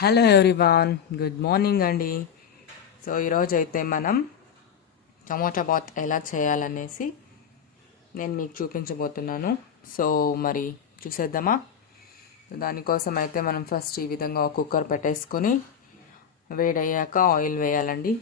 Hello everyone, good morning అండి. So ఈరోజు అయితే మనం టమోటా బాత్ ఎలా చేయాలనేసి నేను మీకు చూపించబోతున్నాను. సో మరి చూసేద్దామా? దానికోసం అయితే మనం ఫస్ట్ ఈ విధంగా ఒక కుక్కర్ పెట్టేసుకొని వేడయ్యాక ఆయిల్ వేయాలండి.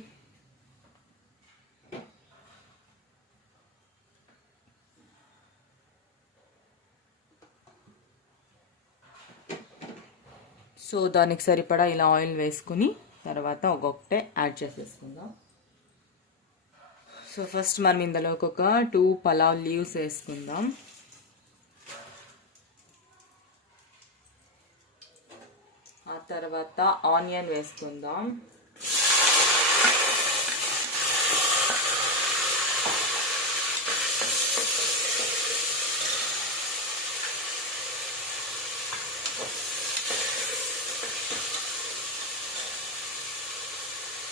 సో దానికి సరిపడా ఇలా ఆయిల్ వేసుకుని తర్వాత ఒక్కొక్కటే యాడ్ చేసేసుకుందాం. సో ఫస్ట్ మనం ఇందులోకి ఒక 2 పలావ్ లీవ్స్ వేసుకుందాం. ఆ తర్వాత ఆనియన్ వేసుకుందాం.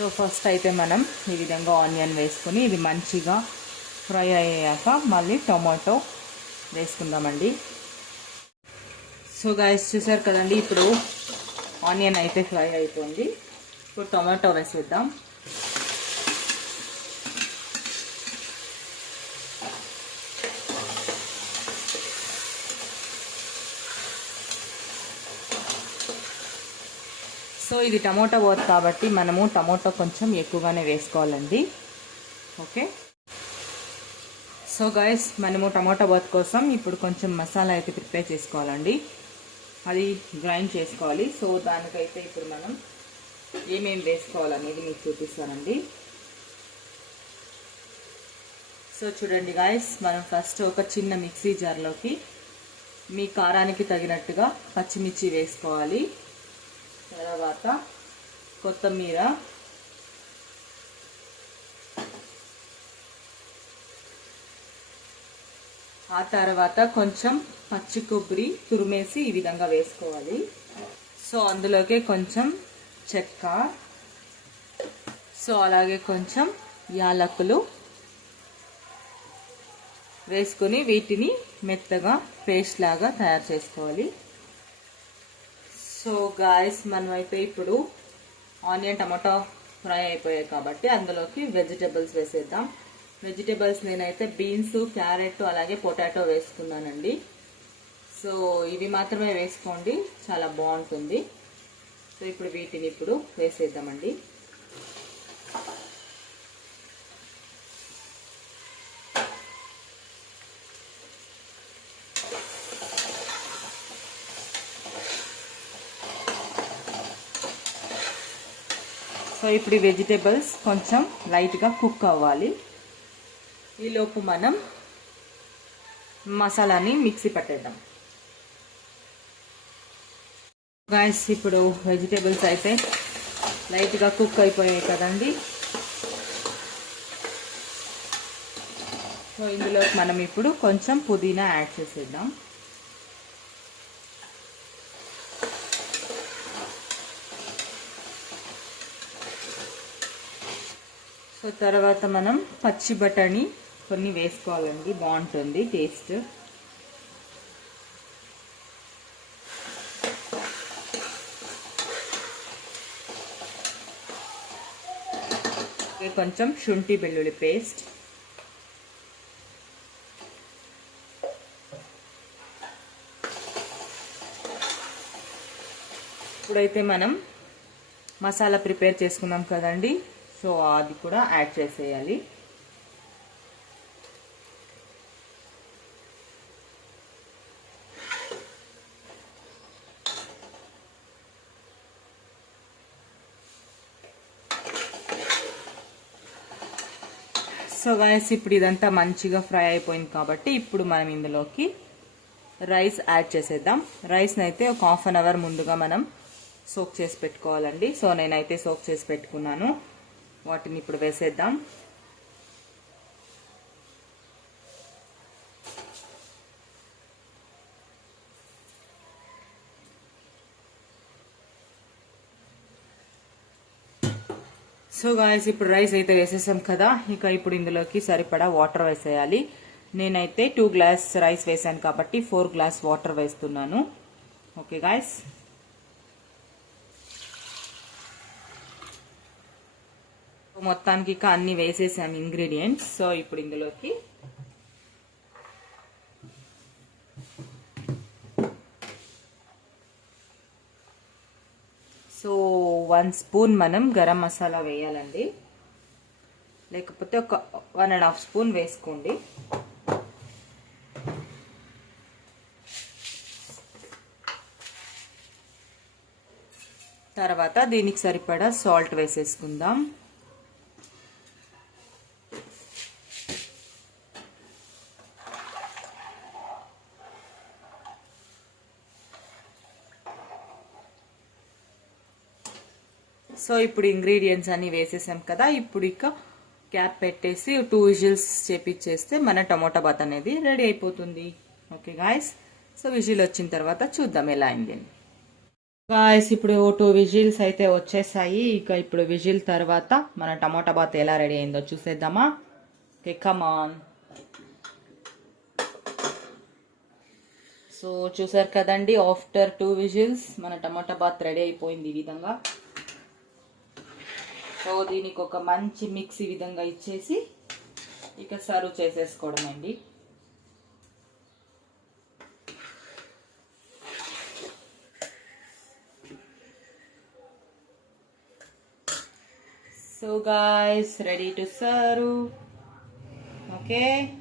సో ఫస్ట్ అయితే మనం ఈ విధంగా ఆనియన్ వేసుకొని ఇది మంచిగా ఫ్రై అయ్యాక మళ్ళీ టొమాటో వేసుకుందామండి. సో గైస్ చూసారు కదండి, ఇప్పుడు ఆనియన్ అయితే ఫ్రై అయిపోయింది. ఇప్పుడు టొమాటో వేసేద్దాం. సో ఇది టమోటా బాత్ కాబట్టి మనము టమోటా కొంచెం ఎక్కువగానే వేసుకోవాలండి. ఓకే, సో గైస్ మనము టమోటా బాత్ కోసం ఇప్పుడు కొంచెం మసాలా అయితే ప్రిపేర్ చేసుకోవాలండి. అది గ్రైండ్ చేసుకోవాలి. సో దానికైతే ఇప్పుడు మనం ఏమేమి వేసుకోవాలనేది మీకు చూపిస్తానండి. సో చూడండి గైస్, మనం ఫస్ట్ ఒక చిన్న మిక్సీ జార్లోకి మీ కారానికి తగినట్టుగా పచ్చిమిర్చి వేసుకోవాలి. తర్వాత కొత్తిమీర, ఆ తర్వాత కొంచెం పచ్చి కొబ్బరి తురిమేసి ఈ విధంగా వేసుకోవాలి. సో అందులోకి కొంచెం చెక్క, సో అలాగే కొంచెం యాలకులు వేసుకొని వీటిని మెత్తగా పేస్ట్ లాగా తయారు చేసుకోవాలి. సో గాయస్, మనమైతే ఇప్పుడు ఆనియన్ టమాటో ఫ్రై అయిపోయాయి కాబట్టి అందులోకి వెజిటేబుల్స్ వేసేద్దాం. వెజిటేబుల్స్ నేనైతే బీన్స్, క్యారెట్ అలాగే పొటాటో వేసుకున్నానండి. సో ఇవి మాత్రమే వేసుకోండి, చాలా బాగుంటుంది. సో ఇప్పుడు వీటిని ఇప్పుడు వేసేద్దామండి. సో ఇప్పుడు ఈ వెజిటేబుల్స్ కొంచెం లైట్గా కుక్ అవ్వాలి. ఈలోపు మనం మసాలాని మిక్సీ పట్టేద్దాం. గాయస్, ఇప్పుడు వెజిటేబుల్స్ అయితే లైట్గా కుక్ అయిపోయాయి కదండి. సో ఇందులోకి మనం ఇప్పుడు కొంచెం పుదీనా యాడ్ చేసేద్దాం. సో తర్వాత మనం పచ్చి బఠానీ కొన్ని వేసుకోవాలండి, బాగుంటుంది టేస్ట్. కొంచెం శుంఠి వెల్లుల్లి పేస్ట్, ఇప్పుడైతే మనం మసాలా ప్రిపేర్ చేసుకున్నాం కదండి, సో అది కూడా యాడ్ చేసేయాలి. సో గైస్, ఇప్పుడు ఇదంతా మంచిగా ఫ్రై అయిపోయింది కాబట్టి ఇప్పుడు మనం ఇందులోకి రైస్ యాడ్ చేసేద్దాం. రైస్ని అయితే ఒక 1/2 అవర్ ముందుగా మనం సోక్ చేసి పెట్టుకోవాలండి. సో నేనైతే సోక్ చేసి పెట్టుకున్నాను. వాటిని ఇప్పుడు వేసేద్దాం. సో గాయస్, ఇప్పుడు రైస్ అయితే వేసేసాం కదా, ఇక ఇప్పుడు ఇందులోకి సరిపడా వాటర్ వేసేయాలి. నేనైతే 2 గ్లాస్ రైస్ వేసాను కాబట్టి 4 గ్లాస్ వాటర్ వేస్తున్నాను. ఓకే గాయస్, మొత్తానికి ఇక అన్ని వేసేసాము ఇంగ్రీడియంట్స్. సో ఇప్పుడు ఇందులోకి సో 1 స్పూన్ మనం గరం మసాలా వేయాలండి, లేకపోతే ఒక 1.5 స్పూన్ వేసుకోండి. తర్వాత దీనికి సరిపడా సాల్ట్ వేసేసుకుందాం. సో ఇప్పుడు ఇంగ్రీడియంట్స్ అన్ని వేసేసాం కదా, ఇప్పుడు ఇక క్యాప్ పెట్టేసి 2 విజిల్స్ చేపిచ్చేస్తే మన టమోటా బాత్ అనేది రెడీ అయిపోతుంది. ఓకే గాయస్, సో విజిల్ వచ్చిన తర్వాత చూద్దాం ఎలా అయింది. గాయస్ ఇప్పుడు 2 విజిల్స్ అయితే వచ్చేసాయి. ఇక ఇప్పుడు విజిల్ తర్వాత మన టమోటా బాత్ ఎలా రెడీ అయిందో చూసేద్దామా. Okay come on. సో చూసారు కదండి, ఆఫ్టర్ 2 విజిల్స్ మన టమోటా బాత్ రెడీ అయిపోయింది ఈ విధంగా. సో దీనికి ఒక మంచి మిక్స్ ఈ విధంగా ఇచ్చేసి ఇక సర్వ్ చేసేసుకోవడం అండి. So guys, ready to serve. Okay.